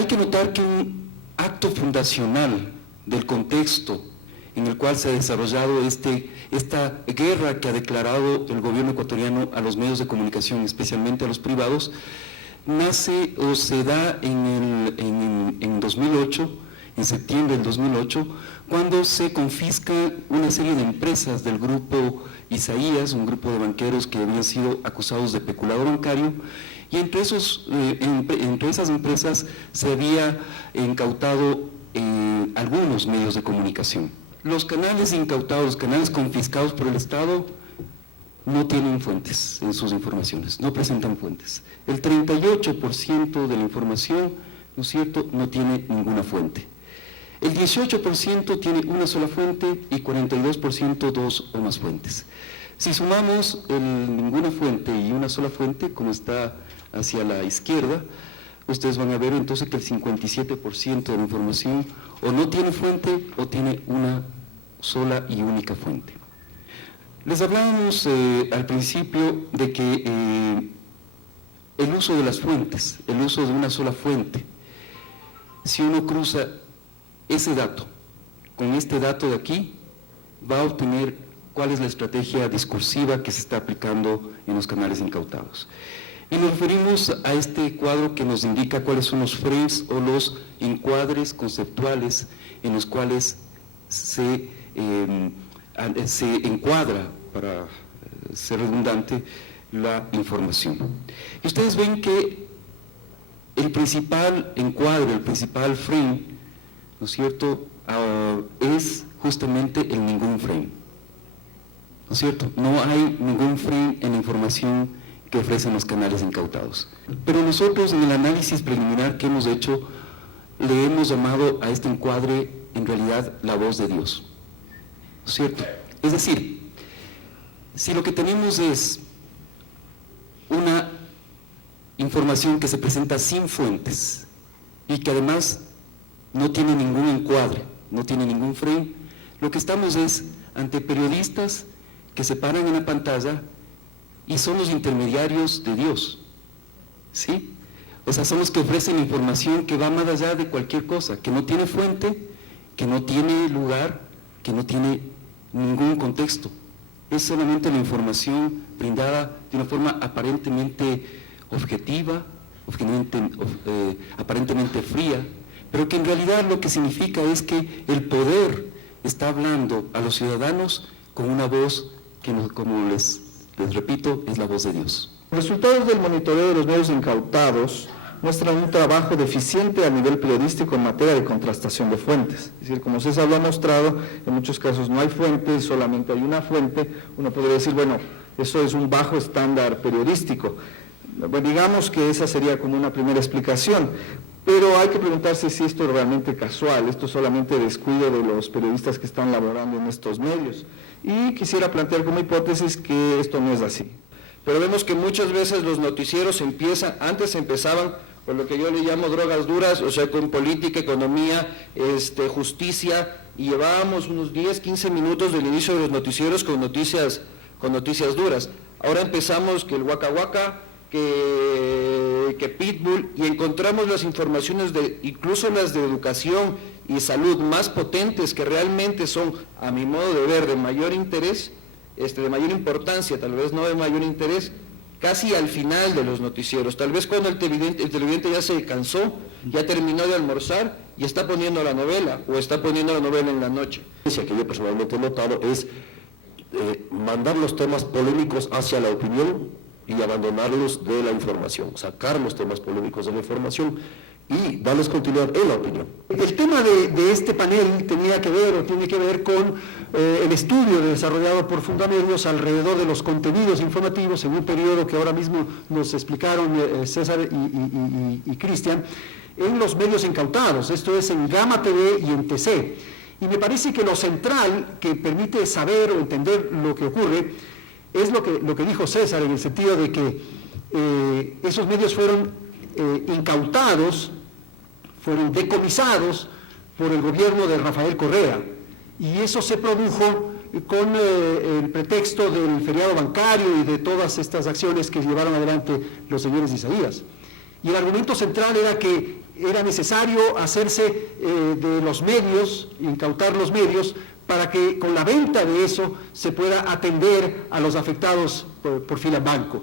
Hay que notar que un acto fundacional del contexto en el cual se ha desarrollado esta guerra que ha declarado el gobierno ecuatoriano a los medios de comunicación, especialmente a los privados, nace o se da en 2008, en septiembre del 2008, cuando se confisca una serie de empresas del grupo Isaías, un grupo de banqueros que habían sido acusados de peculado bancario, y entre esas empresas se había incautado algunos medios de comunicación. Los canales incautados, los canales confiscados por el Estado, no tienen fuentes en sus informaciones, no presentan fuentes. El 38% de la información, ¿no es cierto?, no tiene ninguna fuente. El 18% tiene una sola fuente y 42% dos o más fuentes. Si sumamos ninguna fuente y una sola fuente, como está hacia la izquierda, ustedes van a ver entonces que el 57% de la información o no tiene fuente o tiene una sola y única fuente. Les hablábamos al principio de que el uso de las fuentes, el uso de una sola fuente, si uno cruza ese dato con este dato de aquí, va a obtener cuál es la estrategia discursiva que se está aplicando en los canales incautados. Y nos referimos a este cuadro que nos indica cuáles son los frames o los encuadres conceptuales en los cuales se encuadra, para ser redundante, la información. Y ustedes ven que el principal encuadre, el principal frame, ¿no es cierto?, es justamente el ningún frame. ¿No es cierto? No hay ningún frame en la información que ofrecen los canales incautados. Pero nosotros en el análisis preliminar que hemos hecho, le hemos llamado a este encuadre en realidad la voz de Dios. ¿No es cierto? Es decir, si lo que tenemos es una información que se presenta sin fuentes y que además no tiene ningún encuadre, no tiene ningún frame, lo que estamos es ante periodistas que se paran en la pantalla y son los intermediarios de Dios, ¿sí? O sea, son los que ofrecen información que va más allá de cualquier cosa, que no tiene fuente, que no tiene lugar, que no tiene ningún contexto. Es solamente la información brindada de una forma aparentemente objetiva, aparentemente fría, pero que en realidad lo que significa es que el poder está hablando a los ciudadanos con una voz que, como les repito, es la voz de Dios. Los resultados del monitoreo de los medios incautados muestran un trabajo deficiente a nivel periodístico en materia de contrastación de fuentes. Es decir, como César lo ha mostrado, en muchos casos no hay fuentes, solamente hay una fuente. Uno podría decir, bueno, eso es un bajo estándar periodístico. Bueno, digamos que esa sería como una primera explicación, pero hay que preguntarse si esto es realmente casual, esto es solamente descuido de los periodistas que están laborando en estos medios. Y quisiera plantear como hipótesis que esto no es así. Pero vemos que muchas veces los noticieros antes empezaban con lo que yo le llamo drogas duras, o sea, con política, economía, justicia, y llevábamos unos 10, 15 minutos del inicio de los noticieros con noticias duras. Ahora empezamos que el Waka Waka, que Pitbull, y encontramos las informaciones incluso las de educación y salud más potentes, que realmente son, a mi modo de ver, de mayor interés, de mayor importancia, tal vez no de mayor interés, casi al final de los noticieros, tal vez cuando el televidente ya se cansó, ya terminó de almorzar y está poniendo la novela, o está poniendo la novela en la noche. Que yo personalmente he notado es mandar los temas polémicos hacia la opinión y abandonarlos de la información, sacar los temas polémicos de la información y darles continuidad en la opinión. El tema de este panel tenía que ver o tiene que ver con el estudio desarrollado por Fundamedios alrededor de los contenidos informativos en un periodo que ahora mismo nos explicaron César y Cristian, en los medios incautados, esto es en Gama TV y en TC. Y me parece que lo central que permite saber o entender lo que ocurre es lo que dijo César, en el sentido de que esos medios fueron incautados, fueron decomisados por el gobierno de Rafael Correa, y eso se produjo con el pretexto del feriado bancario y de todas estas acciones que llevaron adelante los señores de Isaías. Y el argumento central era que era necesario hacerse de los medios, incautar los medios, para que con la venta de eso se pueda atender a los afectados por fila en banco.